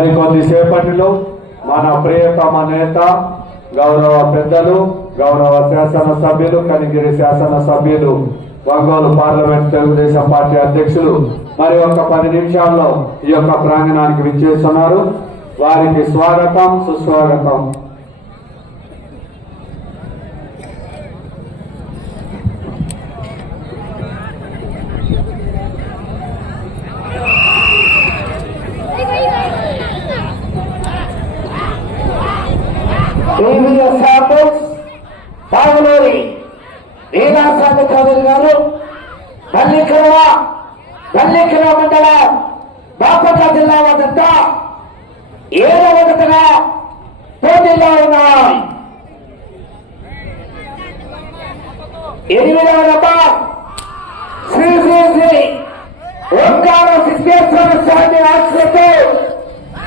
మరికొద్దిసేపటిలో మన ప్రియతమ నేత గౌరవ పెద్దలు గౌరవ శాసనసభ్యులు కనిగిరి శాసనసభ్యులు ఒంగోలు పార్లమెంట్ తెలుగుదేశం పార్టీ అధ్యక్షులు మరి ఒక 10 నిమిషాల్లో ఈ యొక్క ప్రాంగణానికి విచ్చేస్తున్నారు. వారికి స్వాగతం సుస్వాగతం. బాగులూరి వీరాస్వామి చౌదరి గారు పల్లికర మండలం బాపట్ల జిల్లా వద్ద 7వ విడతగా పోటీలో ఉన్నాయి. 8వ నంబర్ శ్రీ ఓంకార సిద్ధేశ్వర స్వామి ఆశ్రతో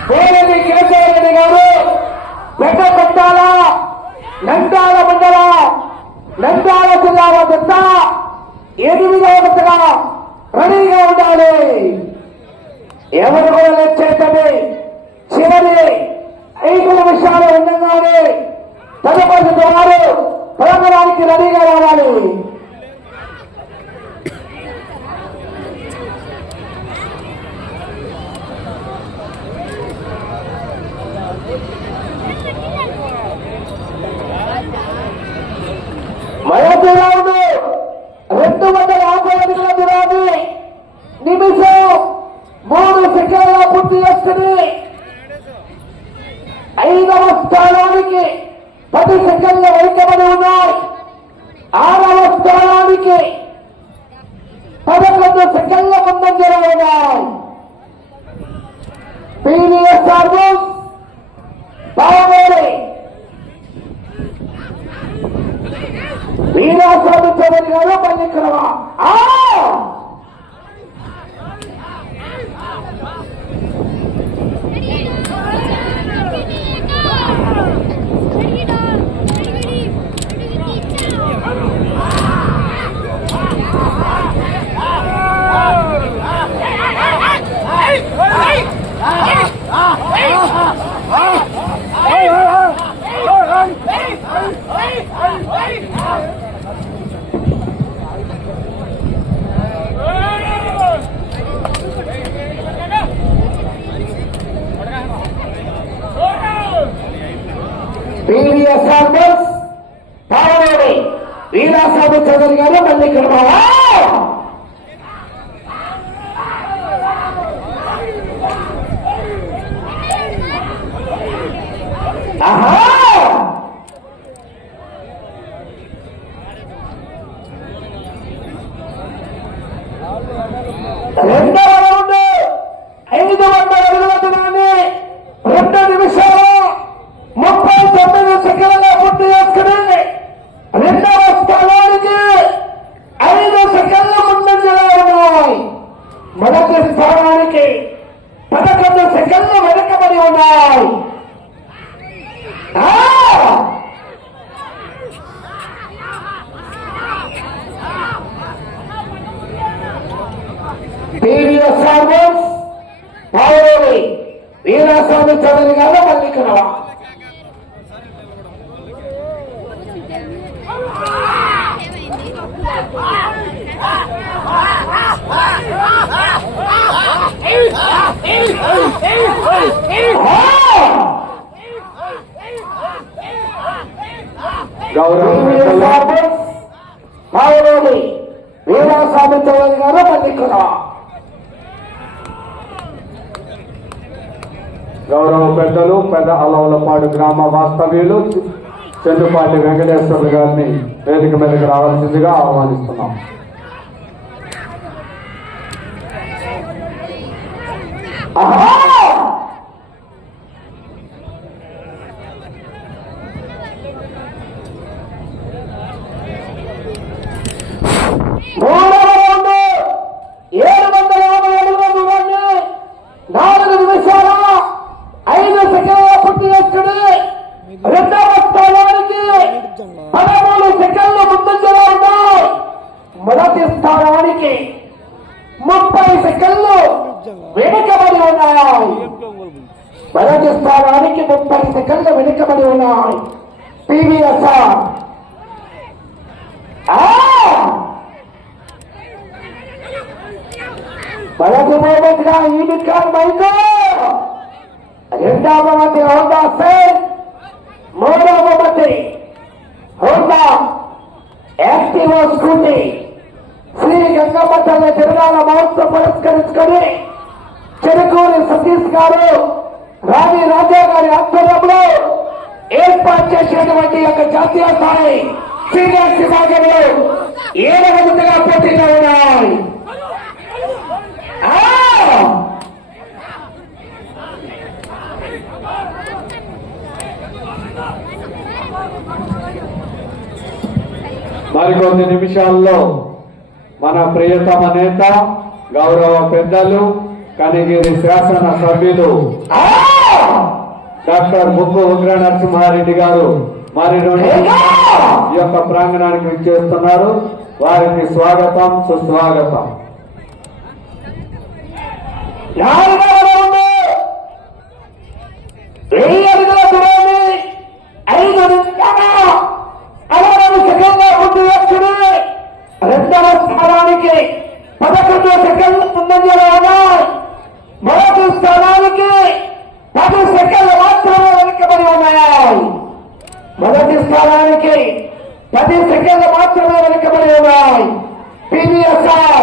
కోరటి కేశవరెడ్డి గారు పెద్దకొట్టాల నంద్యాల మండలం నంద్యాల జిల్లా వద్ద 8వ విడతగా రెడీగా ఉండాలి. ఎవరు కూడా లెక్చేస్తుంది. చివరి 5 నిమిషాలు ఉండగానే తదుపరి వారు ప్రాంగణానికి రెడీగా రావాలి. మొదటి రౌండ్ 250 అడుగుల దూరాన్ని నిమిషం 3 సెకండ్ల పూర్తి చేస్తుంది. 5వ స్థానానికి 10 సెకండ్ల వెనుకబడి ఉన్నాయి. 6వ స్థానానికి 11 సెకండ్ల ముందంజలో ఉన్నాయి. PVSR బాగుంది. వీరాస్వామి చౌదరి గారు పల్లికరవా వీరాస్వామి చౌదరి గారు పల్లికరవా రెండవ రౌండ్ 500 అడుగుల దూరాన్ని 2 నిమిషాలు 39 సెకండ్ల పూర్తి చేసుకుని 2వ స్థానానికి 5 సెకండ్ల ముందంజలో ఉన్నాయి. మొదటి స్థానానికి 11 సెకండ్లు వెనకబడి ఉన్నాయి. వీరాస్వామి చౌదరి గారు పల్లికరవా వీరాస్వామి చౌదరి గారు పల్లికరవా గౌరవ పెద్దలు పెద్ద అలవలపాడు గ్రామ వాస్తవ్యులు చెందుపాటి వెంకటేశ్వర్లు గారిని వేదిక మీదకి రావాల్సిందిగా ఆహ్వానిస్తున్నాం. మొదటి స్థానానికి 30 సెకండ్లు వెనుకబడి ఉన్నాయి. మొదటి స్థానానికి 30 సెకండ్లు వెనుకబడి ఉన్నాయి. పివిఎస్ఆర్ మొదటి బహుమతిగా యూనికాన్ బైక్, రెండవ బహుమతి హోండా సైన్, మూడవ బహుమతి Honda Activa scooty. Shri Gangamma తల్లి తిరునాళ్ళ మహోత్సవం పురస్కరించుకొని చెరుకూరి సతీష్ గారు, రాణి రాజా గారి ఆధ్వర్యంలో ఏర్పాటు చేసినటువంటి యొక్క జాతీయ స్థాయి సీనియర్స్ విభాగంలో 7వ విధంగా పోటీలో ఉన్నాయి. మరికొన్ని నిమిషాల్లో మన ప్రియతమ నేత, గౌరవ పెద్దలు, కనిగిరి శాసన సభ్యులు డాక్టర్ బుక్కు ఉగ్ర నరసింహారెడ్డి గారు మరి ఈ యొక్క ప్రాంగణానికి విచ్చేస్తున్నారు. వారికి స్వాగతం, సుస్వాగతం. రెండవ స్థానానికి 11 సెకండ్లు ముందంజలో ఉన్నాయి. మొదటి స్థానానికి 10 సెకండ్లు మాత్రమే వెనుకబడి ఉన్నాయి. మొదటి స్థానానికి 10 సెకండ్లు మాత్రమే వెనుకబడి ఉన్నాయి. పివిఎస్ఆర్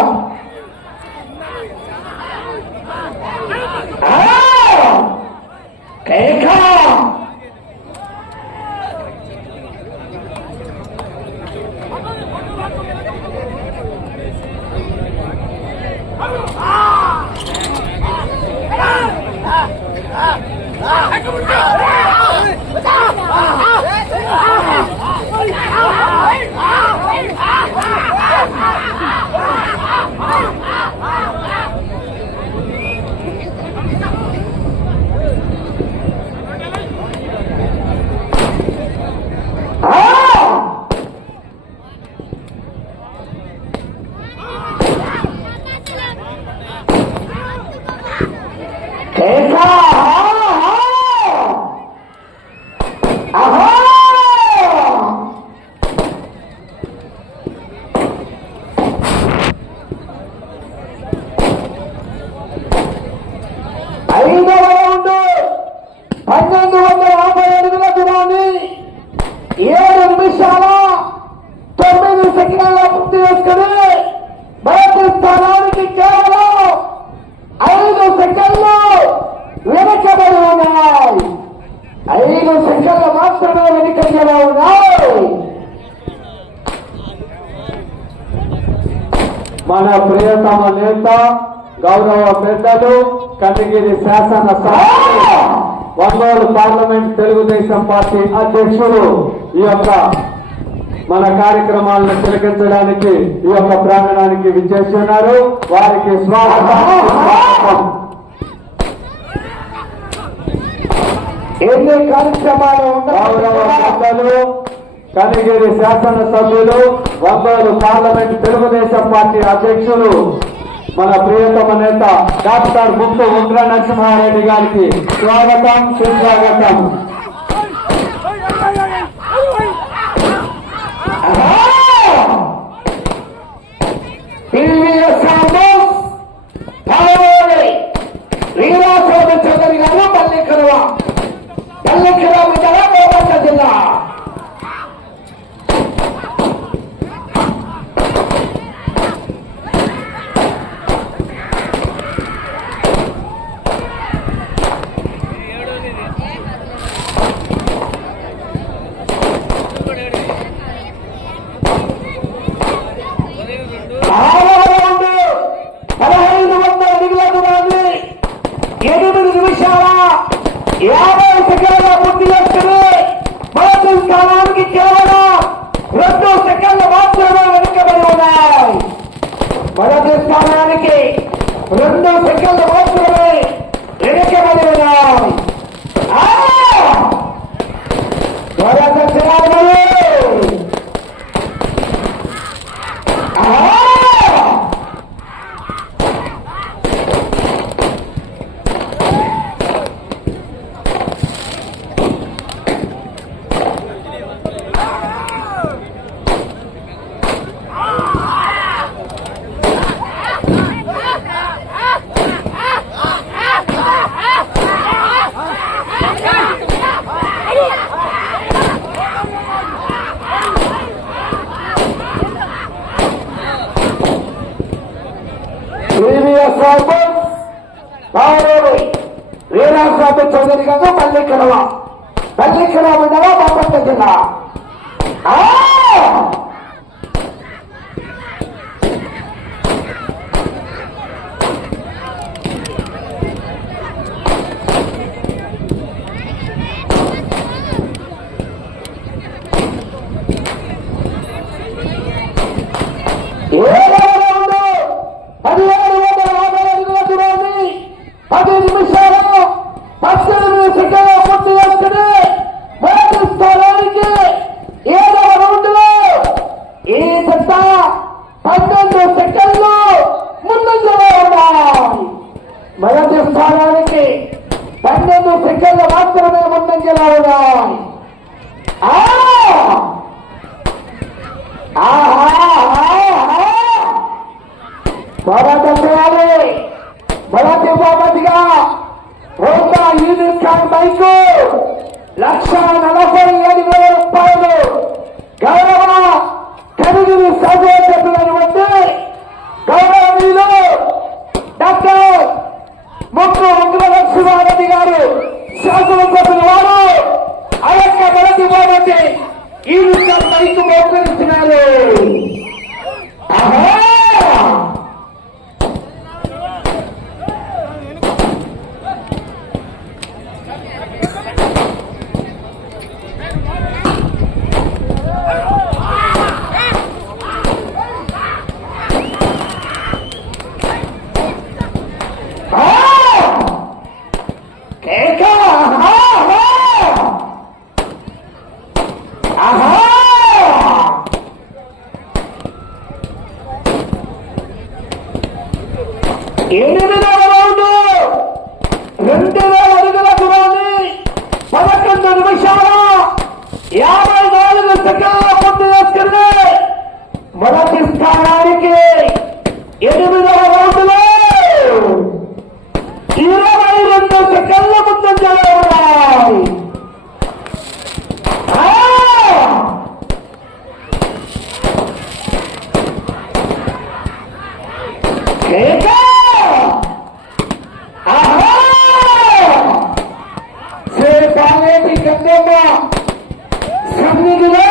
మన ప్రియతమ నేత, గౌరవ పెద్దలు, కనిగిరి శాసన సభ్యులు, ఒంగోలు పార్లమెంట్ తెలుగుదేశం పార్టీ అధ్యక్షులు ఈ యొక్క మన కార్యక్రమాలను తిలకించడానికి ఈ యొక్క ప్రాంగణానికి విచ్చేస్తున్నారు. వారికి స్వాగతం. ఎన్ని కార్యక్రమాలు గౌరవ పెద్దలు, కనిగిరి శాసన సభ్యులు, ఒంగోలు పార్లమెంట్ తెలుగుదేశం పార్టీ అధ్యక్షులు, మన ప్రియతమ నేత డాక్టర్ బుక్కు ఉగ్ర నరసింహారెడ్డి గారికి స్వాగతం, సుస్వాగతం. చౌదరి గారు పల్లెకర మండలం కోపట్ల జిల్లా. మొదటి స్థానానికి 2 సెకండ్లు మాత్రమే వెనుకబడి ఉన్నాయి. పల్లికల మండలం బాపట్ల జిల్లా. మొదటి స్థానానికి 12 సెకండ్లు మాత్రమే ముందంజలో ఉన్నాయి. మొదటి బహుమతిగా హోండా యూనికాన్ బైకు 1,47,000 రూపాయలు గౌరవ కనిగిరి సభ్యులైనటువంటి గౌరవనీయులు డాక్టర్ ముక్కు వెంకటలక్ష్మారెడ్డి గారు శాసనసభ్యుల వారు ఆ యొక్క మొదటి బహుమతి యూనికాన్ బైకు బహుకరిస్తున్నారు. మొదటి స్థానానికి 8వ రౌండ్లో 22 సెకండ్ల ముందంజలో ఉన్నాయి. శ్రీకాళేటి కన్నమ్మ సన్నిధిలో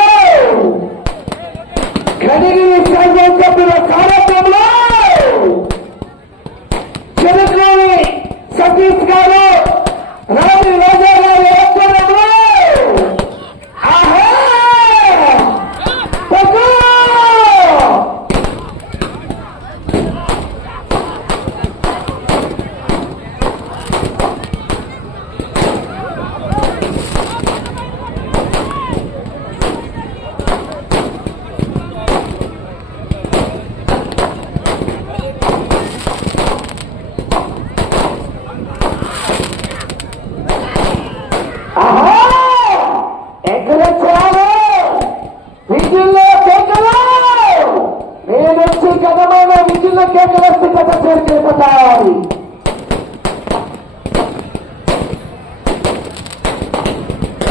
కనిగిరి శాసనసభ్యుల కార్యక్రమంలో చెరుకుని సతీష్ గారు రాజు రాజా గారి ఆధ్వర్యంలో చేరుకుంటాయి.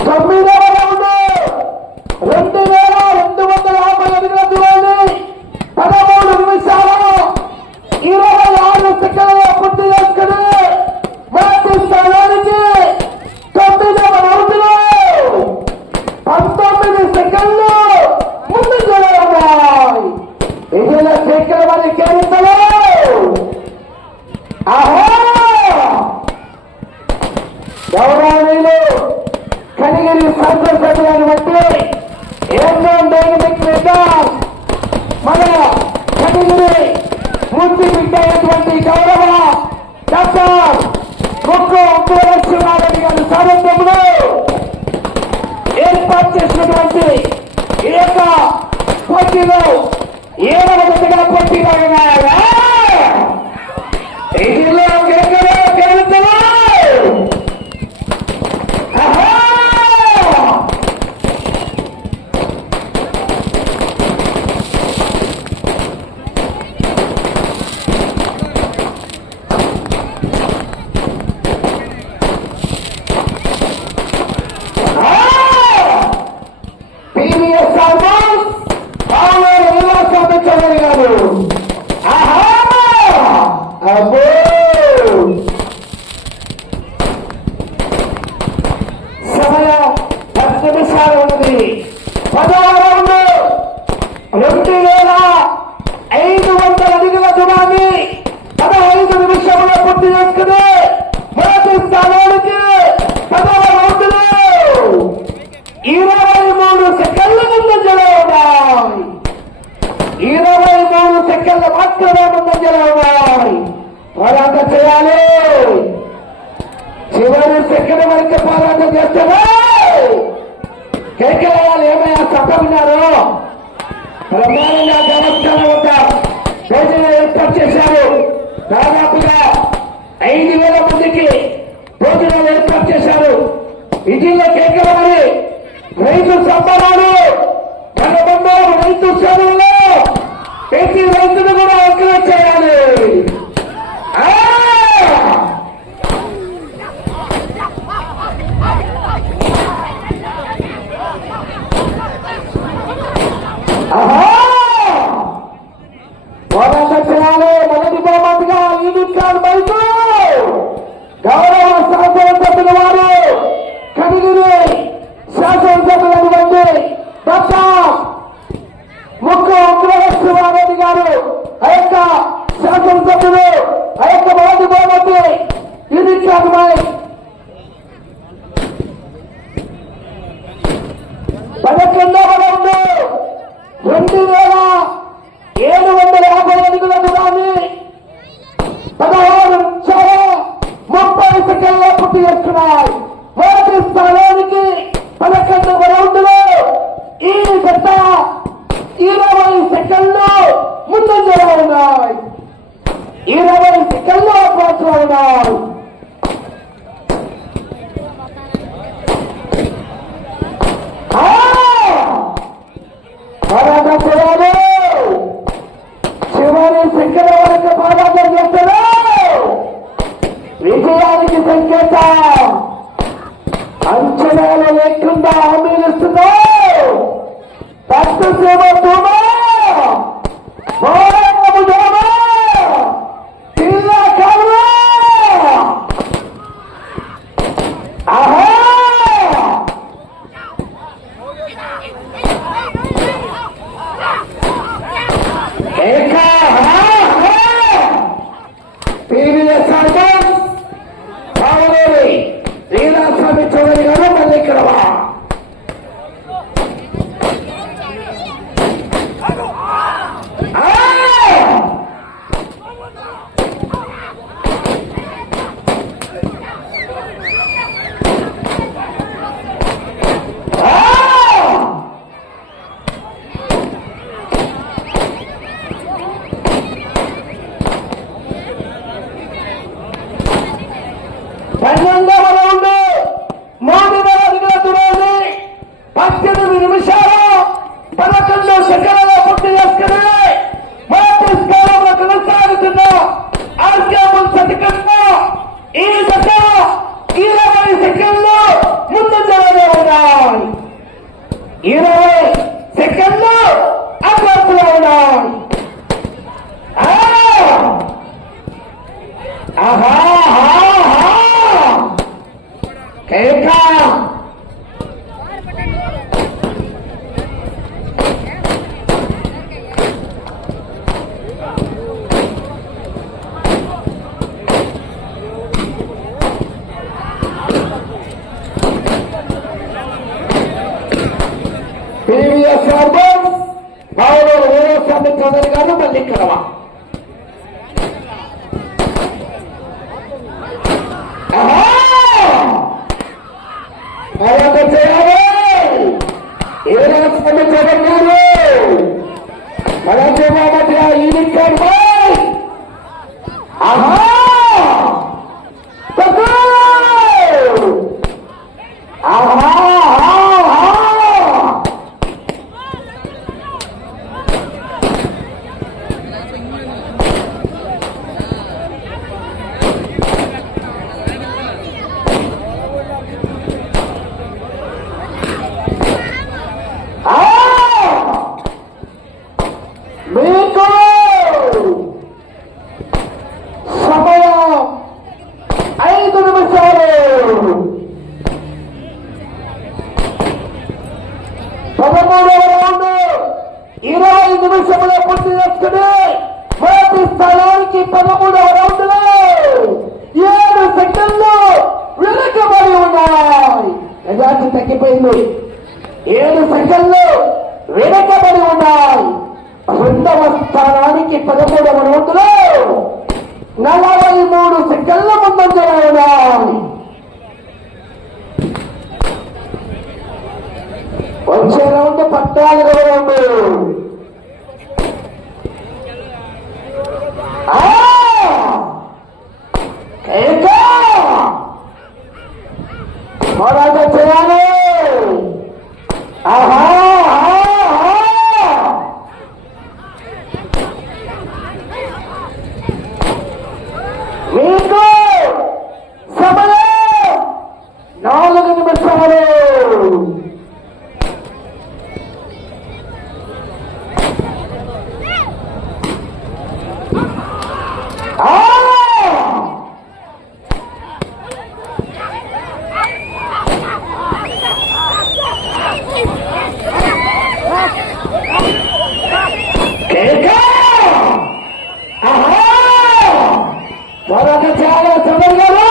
9వ రౌండ్ 2,250 అడుగుల దూరాన్ని 13 నిమిషాలు 26 సెకండ్ల పూర్తి చేసుకుని మొదటి స్థానానికి 9వ రౌండ్లో 19 సెకండ్లు ముందుకు ఉన్నాయి. విజయ శేఖర్ వారి కేరింతలు గౌరవనీయులు కనిగిరి శాసనసభ్యులను బట్టి మన కనిగిరి ముద్దు బిడ్డ అయినటువంటి గౌరవ డాక్టర్ ముక్కు వెంకటలక్ష్మారెడ్డి గారి సారథ్యంలో ఏర్పాటు చేసినటువంటి ఈ యొక్క పోటీలో 7వ జతగా పోటీలో ఉన్నాయా ఉన్నది. 10వ రౌండ్ 2500 అడుగుల దూరాన్ని 15 నిమిషంలో పూర్తి చేసుకుని మొదటి స్థానానికి 10వ రౌండ్ లో 23 సెకండ్ల ముందంజలో ఉన్నాయి. 23 సెకండ్లు మాత్రమే ముందంజలో ఉన్నాయి. పోరాటం చేయాలి. చివరి సెకండ్ వరకు పోరాటం చేస్తారా? కేకేయాలి. ఏమయ్యా సంపన్నారు? ప్రమాణంగా దేవస్థానం వద్ద భోజనం ఏర్పాటు చేశారు. దాదాపుగా 5000 మందికి భోజనాలు ఏర్పాటు చేశారు. ఇంటిలో కేకేయాలి. రైతు సంబరాలు మనబంధు రైతు సేవల్లో ప్రతి రైతును కూడా ఎంకరేజ్ చేయాలి. పోరాటం చేయాలి. మొదటి బహుమతిగా యూనికాన్ బైక్ గౌరవ శాసనసభ్యుల వారు కనిగిరి శాసనసభ్యులైనటువంటి డాక్టర్ ముక్కు ఉగ్రవశ్వారెడ్డి గారు ఆ యొక్క శాసనసభ్యులు ఆ యొక్క మొదటి బహుమతి యూనికాన్ బైక్ 11వ రౌండ్ 2750 అడుగుల దూరాన్ని 16 నిమిషాల 30 సెకండ్ల పూర్తి చేస్తున్నాయి. మొదటి స్థానానికి 11వ రౌండ్ లో ఈ గత 20 సెకండ్లు ముందంజలో ఉన్నాయి. 20 సెకండ్లు అడ్వాన్స్లో ఉన్నాయి. పోరాటం చేయాలి. చివరి సెకండ్ వరకు పోరాటం చేస్తారు. విజయానికి సంకేతం. అంచనాలు లేకుండా హామీలు ఇస్తున్నారు. భక్త సేవ దూమా జిల్లా కాలువ ఆహా టీవీఎస్ కావలేని లీలాస్వామి చౌదరి గారు మళ్ళీ ఇక్కడ చౌదరి గారు మళ్ళీ ఇక్కడ పోరాటం చేయాలి. ఏరాస్వామి చౌదరి గారు మధ్య యూనికాన్ బైక్ ఆహా మీకు 20 నిమిషముల పూర్తి చేసుకుని మొదటి స్థానానికి 13వ రౌండ్లో 7 సెకండ్లు వెనుకబడి ఉన్నాయి. మెజార్టీ తగ్గిపోయింది. 7 సెకండ్లు వెనుకబడి ఉన్నాయి. రెండవ స్థానానికి 13వ రౌండ్లో 43 సెకండ్ల ముందంజలో ఉన్నాయి. వచ్చే రౌండ్ 14వ రౌండ్. పోరాట చేయాలి. ఆహా మీకు సమయం 4 నిమిషాలు. పోరాట చేయాలి. సమయం గారు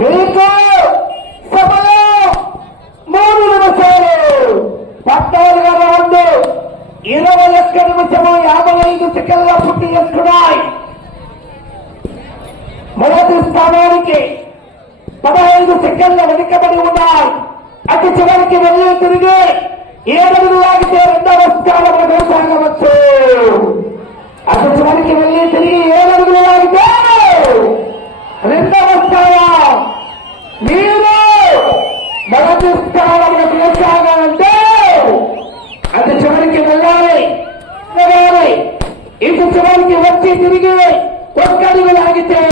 మీకు సమయం 3 నిమిషాలు. 14వ రౌండ్ 21 నిమిషము 55 సెకండ్ల పూర్తి చేసుకున్నాయి. మొదటి స్థానానికి 15 సెకండ్ల వెనుకబడి ఉన్నాయి. అటు చివరికి వెళ్ళి తిరిగి 7 అడుగులు లాగితే రెండవ స్థానంలో కొనసాగవచ్చు. అటు చివరికి వెళ్ళి తిరిగి 7 అడుగులు లాగితే రెండవ స్థానం. మీరు మొదటి స్థానంలో కొనసాగాలంటే అటు చివరికి వెళ్ళాలి. ఇటు చివరికి వచ్చి తిరిగి 1 అడుగు లాగితే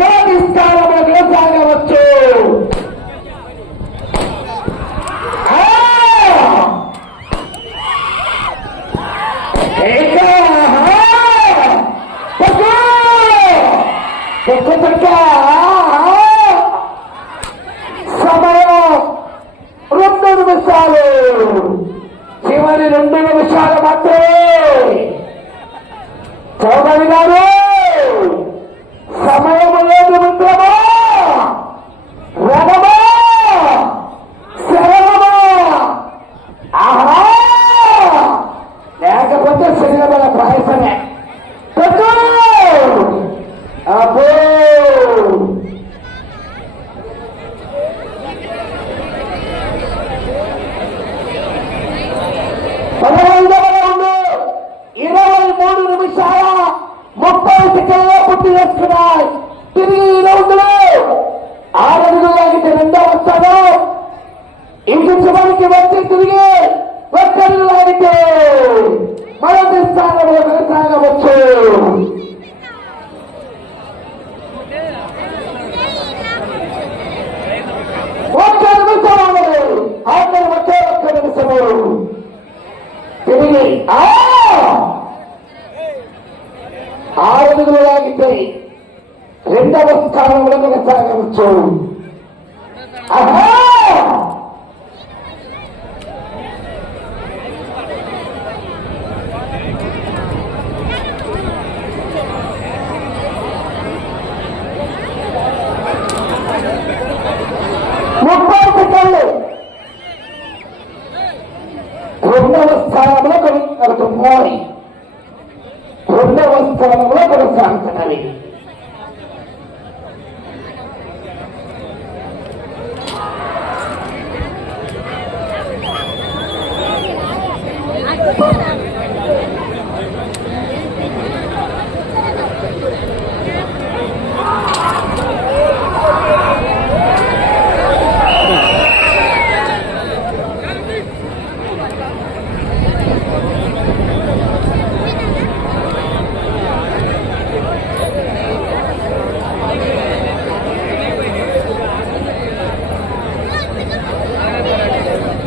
మొదటి స్థానంలో కొనసాగవచ్చు. సమయం 2 నిమిషాలు. చివరి 2 నిమిషాలు మాత్రమే. చౌదరి గారు సమయం లేదు మిత్రమా. రణమా శరణమా. ఆహా లేకపోతే శరీరమైన ప్రయాసమే. అబ్బో 15వ రౌండ్ 23 నిమిషాల 30 సెకండ్ల పూర్తి చేసుకున్నాయి. తిరిగి ఈ రౌండ్ లో 6 అడుగులు లాగితే రెండవ స్థానం. ఇంటి చివరికి వచ్చి తిరిగి 1 అడుగు లాగితే మొదటి స్థానంలో కొనసాగవచ్చు. ఒక్క నిమిషము ఆఖరి వచ్చే 1 నిమిషము. తిరిగి 6 అడుగులు లాగితే రెండవ స్థానంలో కొనసాగవచ్చు. ఆహా రెండవ స్థానంలో కొనసాగుతున్నాయి. రెండవ స్థానంలో కొనసాగుతున్నది.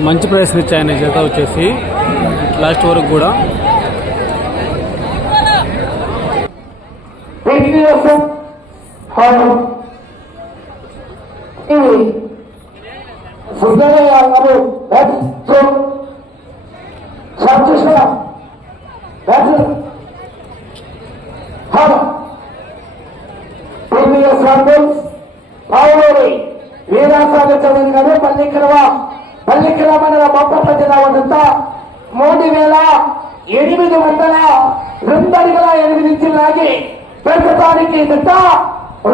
మంచి ప్రైస్ ఇచ్చాయని జత వచ్చేసి లాస్ట్ వరకు కూడా. వీరాసాగర్ చౌదరి గారు పల్లికర మండల బాపట్ల జిల్లా వద్ద 3,802 అడుగుల 8 ఇంచులు లాగి ప్రస్తుతానికి జత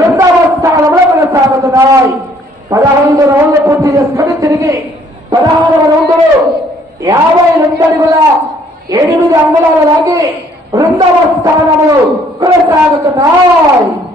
రెండవ స్థానంలో కొనసాగుతున్నాయి. 15 రౌండ్లు పూర్తి చేసుకుని తిరిగి 16వ రౌండ్లు 52 అడుగుల 8 అంగుళాలు లాగి రెండవ స్థానంలో కొనసాగుతున్నాయి.